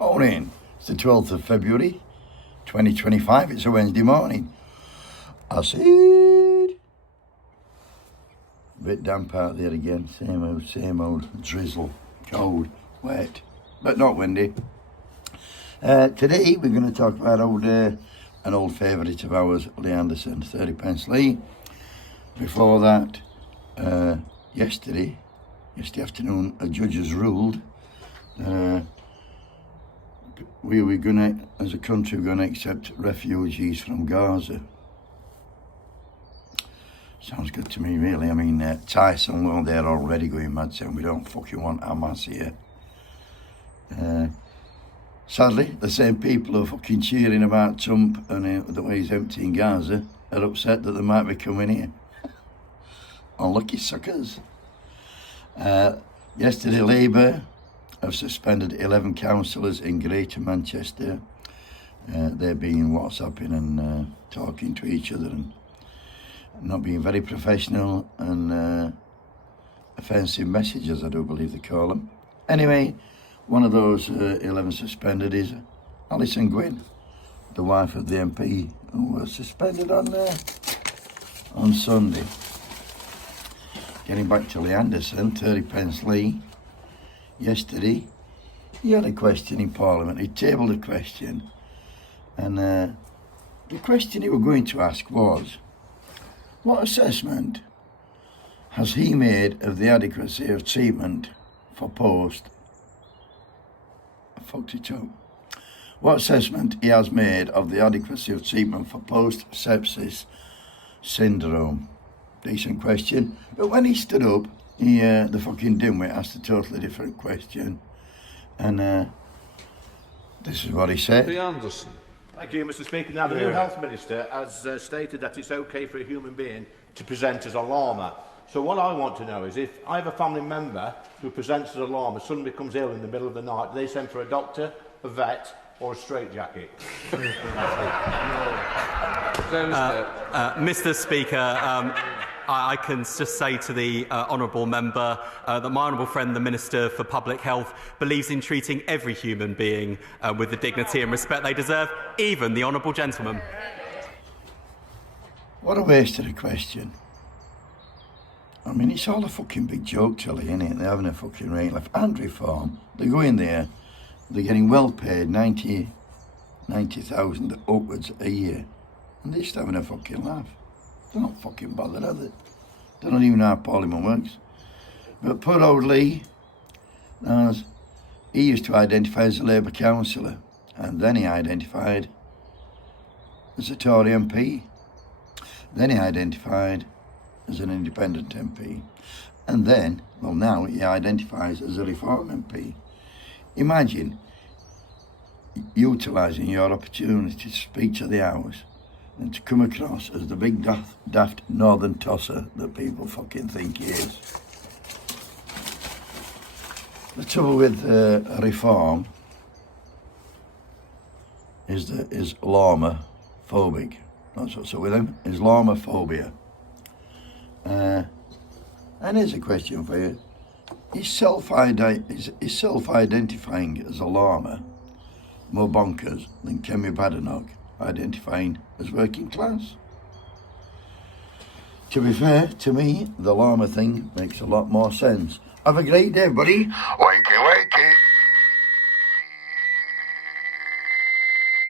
Morning. It's the 12th of February 2025. It's a Wednesday morning. I said, bit damp out there again. Same old drizzle, cold, wet, but not windy. Today we're going to talk about an old favourite of ours, Lee Anderson, 30 pence Lee. Before that, yesterday afternoon, a judge has ruled we were going to, as a country, we're going to accept refugees from Gaza. Sounds good to me, really. I mean, Tyson, well, they're already going mad saying we don't fucking want Hamas here. Sadly, the same people who are fucking cheering about Trump and the way he's emptying Gaza are upset that they might be coming here. Unlucky suckers. Yesterday, Labour have suspended 11 councillors in Greater Manchester. They're being WhatsApping and talking to each other and not being very professional and offensive messages, I do believe they call them. Anyway, one of those 11 suspended is Alison Gwynn, the wife of the MP who was suspended on Sunday. Getting back to Lee Anderson, 30 pence Lee. Yesterday, he had a question in Parliament. He tabled a question, and the question he was going to ask was, what assessment has he made of the adequacy of treatment for What assessment he has made of the adequacy of treatment for post-sepsis syndrome? Decent question. But when he stood up, the fucking dimwit asked a totally different question. And this is what he said. Lee Anderson. Thank you, Mr. Speaker. Now, the new Health Minister has stated that it's OK for a human being to present as a llama. So what I want to know is if I have a family member who presents as a llama, suddenly becomes ill in the middle of the night, do they send for a doctor, a vet, or a straitjacket? Mr. Speaker, I can just say to the honourable member that my honourable friend, the Minister for Public Health, believes in treating every human being with the dignity and respect they deserve, even the honourable gentleman. What a waste of a question. I mean, it's all a fucking big joke, Tilly, isn't it? They're having a fucking rate left and reform. They go in there, they're getting well paid, 90,000 upwards a year, and they're just having a fucking laugh. They're not fucking bothered, are they? They don't even know how Parliament works. But poor old Lee, he used to identify as a Labour councillor, and then he identified as a Tory MP. Then he identified as an independent MP. And then, well, now he identifies as a Reform MP. Imagine utilising your opportunity to speak to the House and to come across as the big daft northern tosser that people fucking think he is. The trouble with reform is Islamophobic. That's what's up with him, Islamophobia. And here's a question for you. Is self-identifying as a llama more bonkers than Kemi Badenoch identifying as working class? To be fair, to me, the llama thing makes a lot more sense. Have a great day, buddy. Wakey, wakey.